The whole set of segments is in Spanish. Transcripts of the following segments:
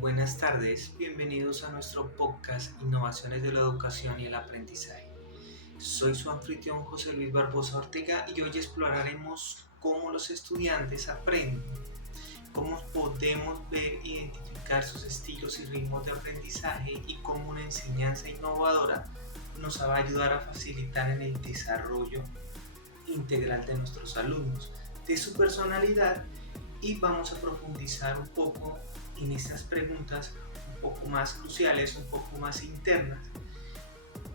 buenas tardes, bienvenidos a nuestro podcast Innovaciones de la Educación y el Aprendizaje. Soy su anfitrión José Luis Barbosa Ortega y hoy exploraremos cómo los estudiantes aprenden, cómo podemos ver e identificar sus estilos y ritmos de aprendizaje y cómo una enseñanza innovadora nos va a ayudar a facilitar en el desarrollo integral de nuestros alumnos, de su personalidad, y vamos a profundizar un poco en estas preguntas un poco más cruciales, un poco más internas,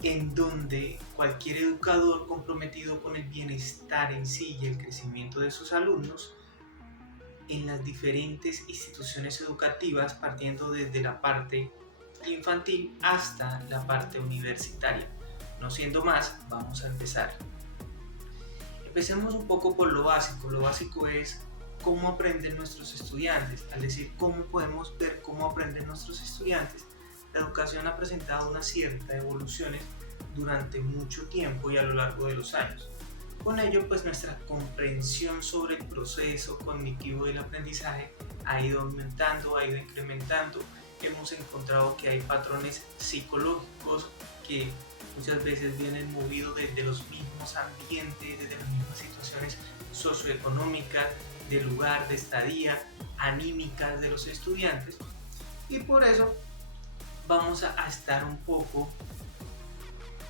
en donde cualquier educador comprometido con el bienestar en sí y el crecimiento de sus alumnos en las diferentes instituciones educativas, partiendo desde la parte infantil hasta la parte universitaria. No siendo más, vamos a empezar. Empecemos un poco por lo básico. Lo básico es cómo aprenden nuestros estudiantes. Al decir cómo podemos ver cómo aprenden nuestros estudiantes, la educación ha presentado una cierta evoluciones durante mucho tiempo y a lo largo de los años. Con ello, pues nuestra comprensión sobre el proceso cognitivo del aprendizaje ha ido aumentando, ha ido incrementando. Hemos encontrado que hay patrones psicológicos que muchas veces vienen movidos desde los mismos ambientes, desde las mismas situaciones socioeconómicas, de lugar, de estadía, anímicas de los estudiantes, y por eso vamos a estar un poco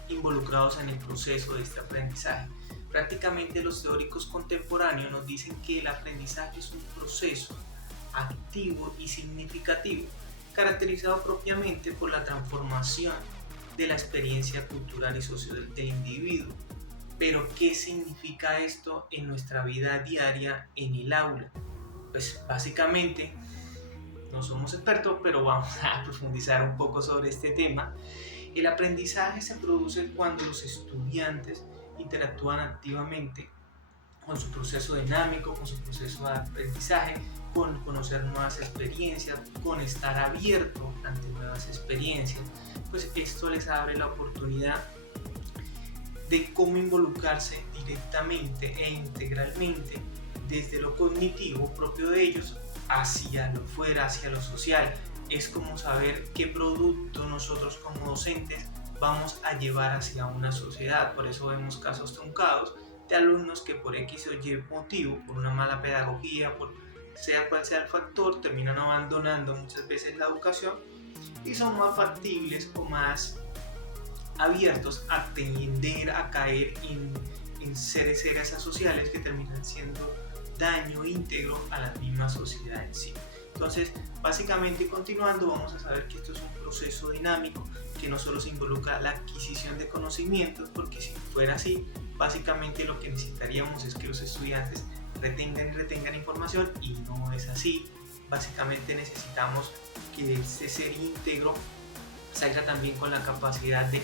involucrados en el proceso de este aprendizaje. Prácticamente los teóricos contemporáneos nos dicen que el aprendizaje es un proceso activo y significativo, caracterizado propiamente por la transformación de la experiencia cultural y social del individuo. Pero ¿qué significa esto en nuestra vida diaria en el aula? Pues básicamente no somos expertos, pero vamos a profundizar un poco sobre este tema. El aprendizaje se produce cuando los estudiantes interactúan activamente con su proceso dinámico, con su proceso de aprendizaje, con conocer nuevas experiencias, con estar abierto ante nuevas experiencias. Pues esto les abre la oportunidad de cómo involucrarse directamente e integralmente desde lo cognitivo propio de ellos hacia lo fuera, hacia lo social. Es como saber qué producto nosotros como docentes vamos a llevar hacia una sociedad. Por eso vemos casos truncados de alumnos que por X o Y motivo, por una mala pedagogía, por sea cual sea el factor, terminan abandonando muchas veces la educación y son más factibles o más abiertos a tender a caer en seres asociales que terminan siendo daño íntegro a la misma sociedad en sí. Entonces, básicamente continuando, vamos a saber que esto es un proceso dinámico que no solo se involucra la adquisición de conocimientos, porque si fuera así, básicamente lo que necesitaríamos es que los estudiantes retengan información, y no es así. Básicamente necesitamos que ese ser íntegro salga también con la capacidad de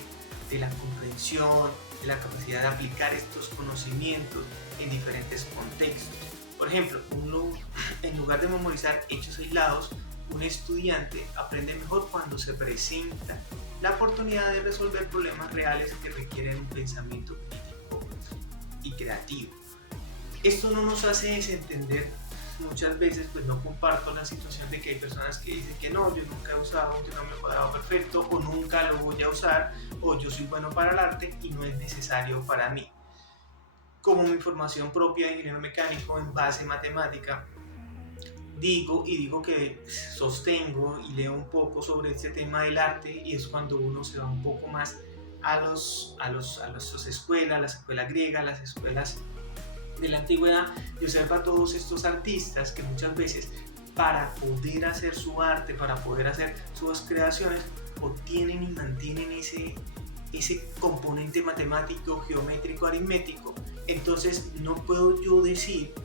la comprensión, de la capacidad de aplicar estos conocimientos en diferentes contextos. Por ejemplo, en lugar de memorizar hechos aislados, un estudiante aprende mejor cuando se presenta la oportunidad de resolver problemas reales que requieren un pensamiento crítico y creativo. Esto no nos hace desentender. Muchas veces pues no comparto la situación de que hay personas que dicen que no, yo nunca he usado, yo no me he cuadrado perfecto, o nunca lo voy a usar, o yo soy bueno para el arte y no es necesario para mí. Como mi formación propia de ingeniero mecánico en base matemática, digo que sostengo y leo un poco sobre este tema del arte, y es cuando uno se va un poco más a las escuelas griegas, las escuelas de la antigüedad, y observa a todos estos artistas que muchas veces, para poder hacer su arte, para poder hacer sus creaciones, obtienen y mantienen ese componente matemático, geométrico, aritmético. Entonces no puedo yo decir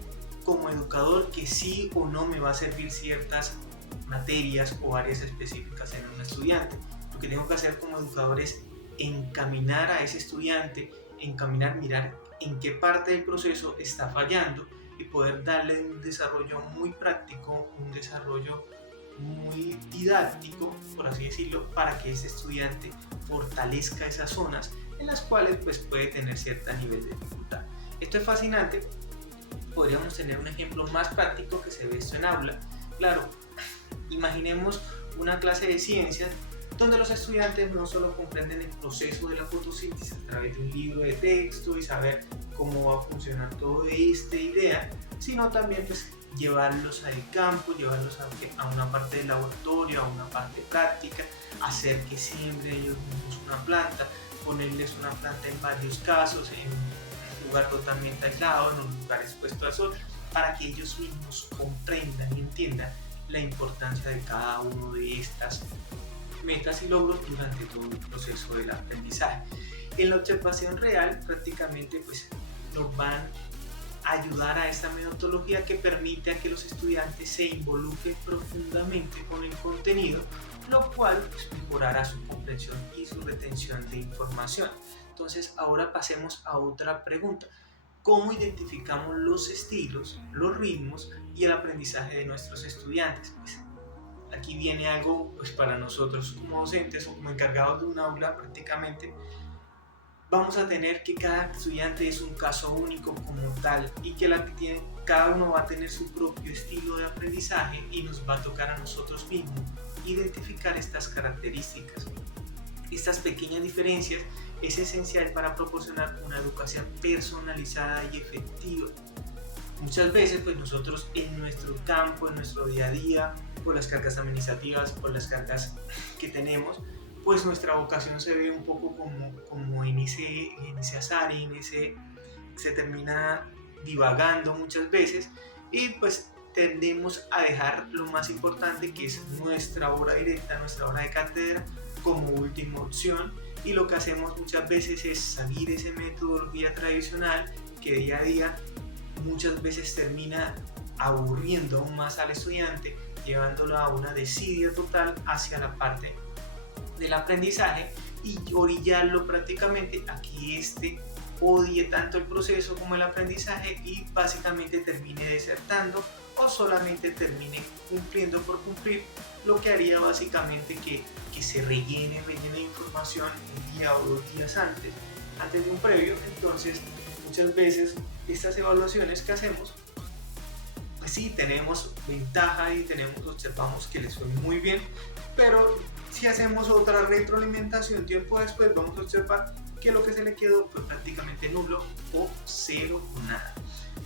como educador que sí o no me va a servir ciertas materias o áreas específicas en un estudiante. Lo que tengo que hacer como educador es encaminar a ese estudiante, mirar en qué parte del proceso está fallando y poder darle un desarrollo muy práctico, un desarrollo muy didáctico, por así decirlo, para que ese estudiante fortalezca esas zonas en las cuales pues, puede tener cierto nivel de dificultad. Esto es fascinante. Podríamos tener un ejemplo más práctico que se ve esto en aula. Claro, imaginemos una clase de ciencias donde los estudiantes no solo comprenden el proceso de la fotosíntesis a través de un libro de texto y saber cómo va a funcionar toda esta idea, sino también pues llevarlos al campo, llevarlos a una parte del laboratorio, a una parte práctica, hacer que siembren ellos mismos una planta, ponerles una planta en varios casos, en un lugar totalmente aislado, en un lugar expuesto al sol, para que ellos mismos comprendan y entiendan la importancia de cada uno de estas metas y logros durante todo el proceso del aprendizaje. En la observación real prácticamente pues nos van a ayudar a esta metodología que permite a que los estudiantes se involucren profundamente con el contenido, lo cual pues, mejorará su comprensión y su retención de información. Entonces ahora pasemos a otra pregunta. ¿Cómo identificamos los estilos, los ritmos y el aprendizaje de nuestros estudiantes? Pues, aquí viene algo pues, para nosotros como docentes o como encargados de un aula prácticamente. Vamos a tener que cada estudiante es un caso único como tal y que cada uno va a tener su propio estilo de aprendizaje y nos va a tocar a nosotros mismos identificar estas características. Estas pequeñas diferencias es esencial para proporcionar una educación personalizada y efectiva. Muchas veces pues nosotros en nuestro campo, en nuestro día a día, por las cargas administrativas, por las cargas que tenemos, pues nuestra vocación se ve un poco como en ese azar, se termina divagando muchas veces y pues tendemos a dejar lo más importante que es nuestra hora directa, nuestra hora de cátedra como última opción, y lo que hacemos muchas veces es seguir esa metodología tradicional que día a día muchas veces termina aburriendo aún más al estudiante, llevándolo a una desidia total hacia la parte del aprendizaje y orillarlo prácticamente a que odie tanto el proceso como el aprendizaje y básicamente termine desertando o solamente termine cumpliendo por cumplir, lo que haría básicamente que se rellene de información un día o 2 días antes de un previo. Entonces muchas veces estas evaluaciones que hacemos pues sí tenemos ventaja y observamos que les fue muy bien, pero si hacemos otra retroalimentación tiempo después vamos a observar que lo que se le quedó fue prácticamente nulo o cero o nada.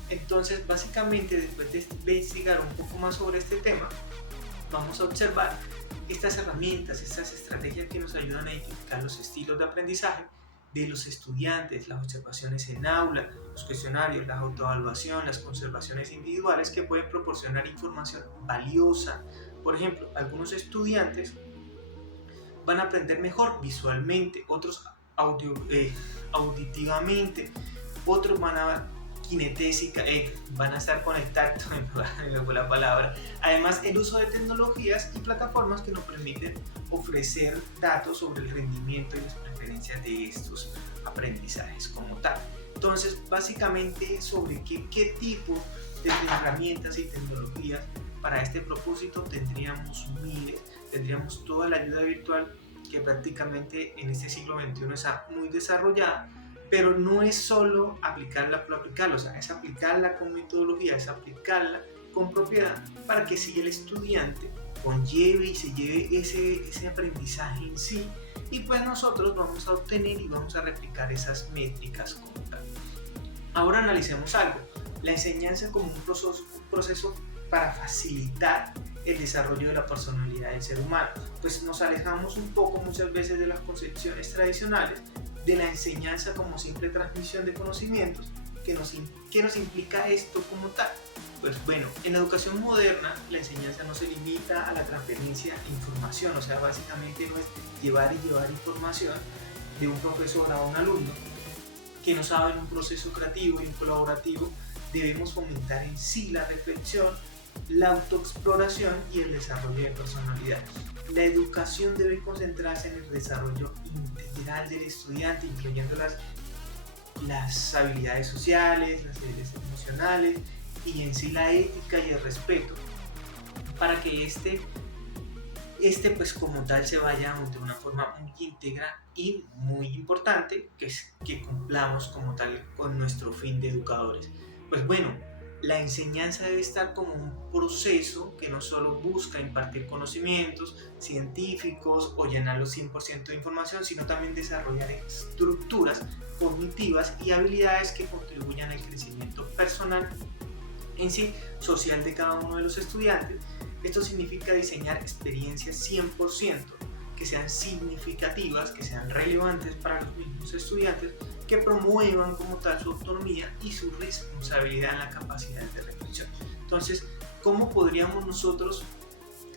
Entonces básicamente después de investigar un poco más sobre este tema vamos a observar estas herramientas, estas estrategias que nos ayudan a identificar los estilos de aprendizaje de los estudiantes, las observaciones en aula, los cuestionarios, la autoevaluación, las conservaciones individuales que pueden proporcionar información valiosa. Por ejemplo, algunos estudiantes van a aprender mejor visualmente, otros auditivamente, otros van a kinestésica, van a estar con el tacto, me fue la palabra. Además, el uso de tecnologías y plataformas que nos permiten ofrecer datos sobre el rendimiento y las preferencias de estos aprendizajes como tal. Entonces, básicamente sobre qué tipo de herramientas y tecnologías para este propósito tendríamos miles, tendríamos toda la ayuda virtual que prácticamente en este siglo XXI está muy desarrollada, pero no es solo aplicarla por aplicarla, o sea, es aplicarla con metodología, es aplicarla con propiedad para que si el estudiante conlleve y se lleve ese aprendizaje en sí, y pues nosotros vamos a obtener y vamos a replicar esas métricas como tal. Ahora analicemos algo, la enseñanza como un proceso para facilitar el desarrollo de la personalidad del ser humano. Pues nos alejamos un poco muchas veces de las concepciones tradicionales de la enseñanza como simple transmisión de conocimientos. ¿Qué nos implica esto como tal? Pues bueno, en la educación moderna la enseñanza no se limita a la transferencia de información, o sea, básicamente no es llevar información de un profesor a un alumno que no sabe en un proceso creativo y colaborativo. Debemos fomentar en sí la reflexión, la autoexploración y el desarrollo de personalidad. La educación debe concentrarse en el desarrollo integral del estudiante, incluyendo las habilidades sociales, las habilidades emocionales y en sí la ética y el respeto, para que este pues como tal se vaya de una forma muy íntegra y muy importante, que es que cumplamos como tal con nuestro fin de educadores. Pues bueno, La enseñanza debe estar como un proceso que no solo busca impartir conocimientos científicos o llenarlo 100% de información, sino también desarrollar estructuras cognitivas y habilidades que contribuyan al crecimiento personal en sí, social de cada uno de los estudiantes. Esto significa diseñar experiencias 100% que sean significativas, que sean relevantes para los mismos estudiantes, que promuevan como tal su autonomía y su responsabilidad en la capacidad de reflexión. Entonces, ¿cómo podríamos nosotros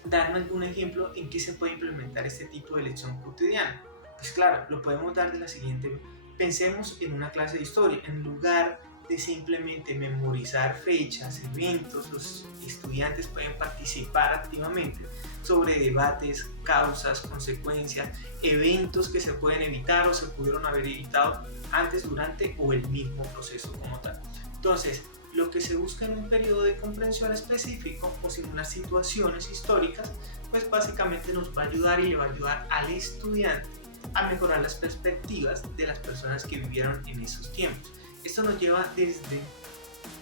darnos un ejemplo en qué se puede implementar este tipo de lección cotidiana? Pues claro, lo podemos dar de la siguiente. Pensemos en una clase de historia. En lugar de simplemente memorizar fechas, eventos, los estudiantes pueden participar activamente sobre debates, causas, consecuencias, eventos que se pueden evitar o se pudieron haber evitado antes, durante o el mismo proceso como tal. Entonces, lo que se busca en un periodo de comprensión específico o simular situaciones históricas, pues básicamente nos va a ayudar y le va a ayudar al estudiante a mejorar las perspectivas de las personas que vivieron en esos tiempos. Esto nos lleva desde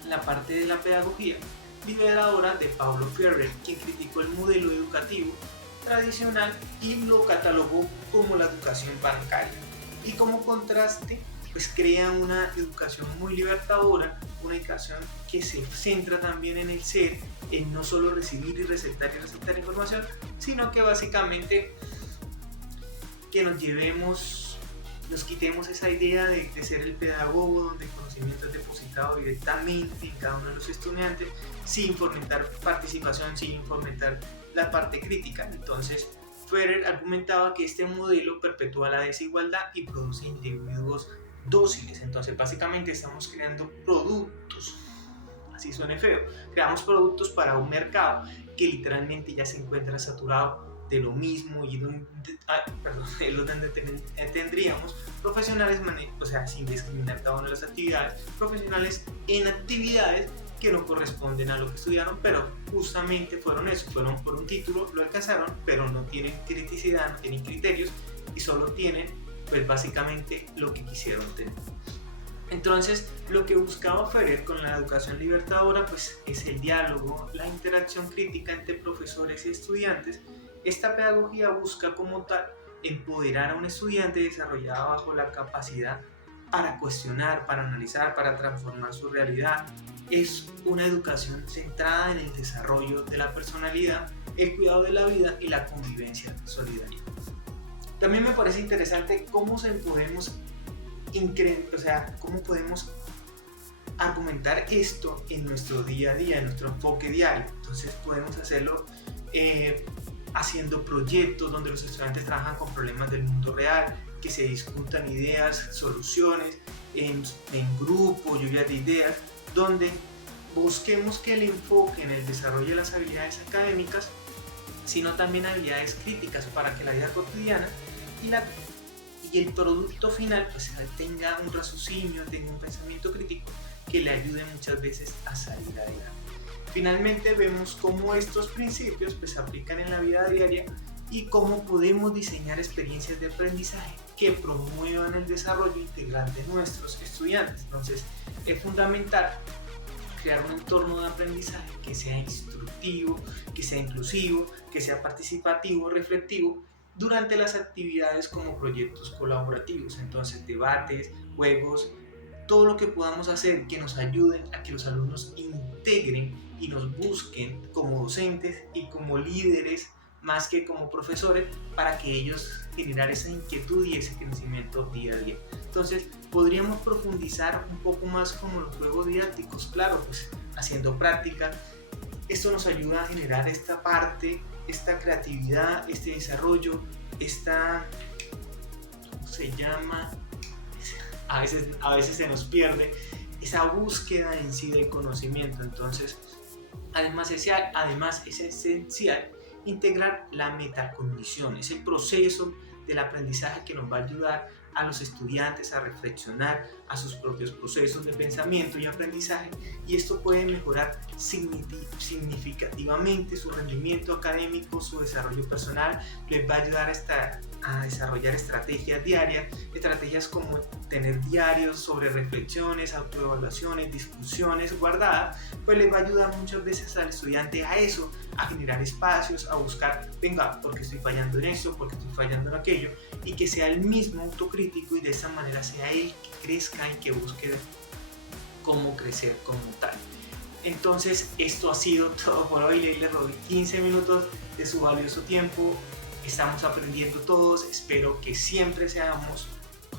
la parte de la pedagogía liberadora de Paulo Freire, quien criticó el modelo educativo tradicional y lo catalogó como la educación bancaria. Y como contraste, pues crea una educación muy libertadora, una educación que se centra también en el ser, en no solo recibir y receptar información, sino que básicamente que nos quitemos esa idea de ser el pedagogo donde el conocimiento es depositado directamente en cada uno de los estudiantes sin fomentar participación, sin fomentar la parte crítica. Entonces, Freire argumentaba que este modelo perpetúa la desigualdad y produce individuos dóciles. Entonces, básicamente estamos creando productos, así suene feo, creamos productos para un mercado que literalmente ya se encuentra saturado de lo mismo y donde tendríamos profesionales, o sea, sin discriminar cada una de las actividades, profesionales en actividades que no corresponden a lo que estudiaron, pero justamente fueron eso, fueron por un título, lo alcanzaron, pero no tienen criticidad, no tienen criterios y solo tienen, pues básicamente, lo que quisieron tener. Entonces, lo que buscaba Freire con la educación libertadora, pues es el diálogo, la interacción crítica entre profesores y estudiantes. Esta pedagogía busca como tal empoderar a un estudiante desarrollado bajo la capacidad para cuestionar, para analizar, para transformar su realidad. Es una educación centrada en el desarrollo de la personalidad, el cuidado de la vida y la convivencia solidaria. También me parece interesante cómo cómo podemos argumentar esto en nuestro día a día, en nuestro enfoque diario. Entonces podemos hacerlo haciendo proyectos donde los estudiantes trabajan con problemas del mundo real, que se discutan ideas, soluciones en grupo, lluvia de ideas, donde busquemos que el enfoque en el desarrollo de las habilidades académicas, sino también habilidades críticas para que la vida cotidiana y el producto final pues tenga un raciocinio, tenga un pensamiento crítico que le ayude muchas veces a salir adelante. Finalmente vemos cómo estos principios pues, se aplican en la vida diaria y cómo podemos diseñar experiencias de aprendizaje que promuevan el desarrollo integral de nuestros estudiantes. Entonces es fundamental crear un entorno de aprendizaje que sea instructivo, que sea inclusivo, que sea participativo, reflectivo durante las actividades como proyectos colaborativos. Entonces debates, juegos, todo lo que podamos hacer que nos ayuden a que los alumnos integren y nos busquen como docentes y como líderes más que como profesores para que ellos generar esa inquietud y ese crecimiento día a día. Entonces podríamos profundizar un poco más como los juegos didácticos, claro, pues haciendo práctica. Esto nos ayuda a generar esta parte, esta creatividad, este desarrollo, ¿cómo se llama? A veces se nos pierde esa búsqueda en sí del conocimiento. Entonces, además es esencial integrar la metacognición, es el proceso del aprendizaje que nos va a ayudar a los estudiantes a reflexionar a sus propios procesos de pensamiento y aprendizaje, y esto puede mejorar significativamente su rendimiento académico, su desarrollo personal. Les va a ayudar a desarrollar estrategias diarias, estrategias como tener diarios sobre reflexiones, autoevaluaciones, discusiones guardadas, pues les va a ayudar muchas veces al estudiante a eso, a generar espacios, a buscar, venga, porque estoy fallando en esto, porque estoy fallando en aquello, y que sea el mismo autocrítico, y de esa manera sea él que crezca y que busque cómo crecer como tal. Entonces esto ha sido todo por hoy. Le robé 15 minutos de su valioso tiempo. Estamos aprendiendo todos. Espero que siempre seamos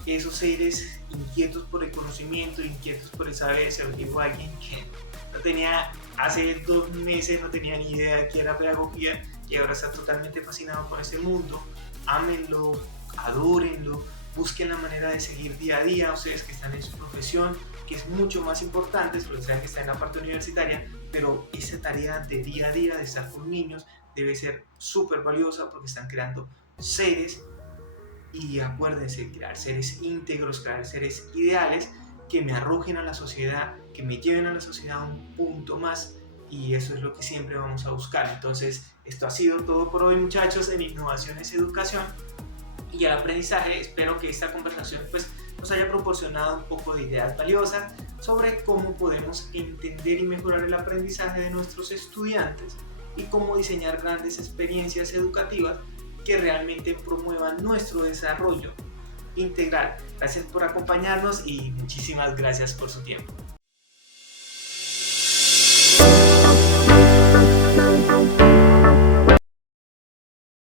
esos seres inquietos por el conocimiento, inquietos por el saber. Se lo digo a alguien que no tenía, hace 2 meses no tenía ni idea de qué era pedagogía y ahora está totalmente fascinado con este mundo. Ámenlo, adórenlo, busquen la manera de seguir día a día. Ustedes que están en su profesión, que es mucho más importante, solo saben que está en la parte universitaria, pero esa tarea de día a día de estar con niños debe ser súper valiosa, porque están creando seres, y acuérdense, crear seres íntegros, crear seres ideales que me arrojen a la sociedad, que me lleven a la sociedad a un punto más, y eso es lo que siempre vamos a buscar. Entonces esto ha sido todo por hoy, muchachos, en Innovaciones Educación y el aprendizaje. Espero que esta conversación pues nos haya proporcionado un poco de ideas valiosas sobre cómo podemos entender y mejorar el aprendizaje de nuestros estudiantes y cómo diseñar grandes experiencias educativas que realmente promuevan nuestro desarrollo integral. Gracias por acompañarnos y muchísimas gracias por su tiempo.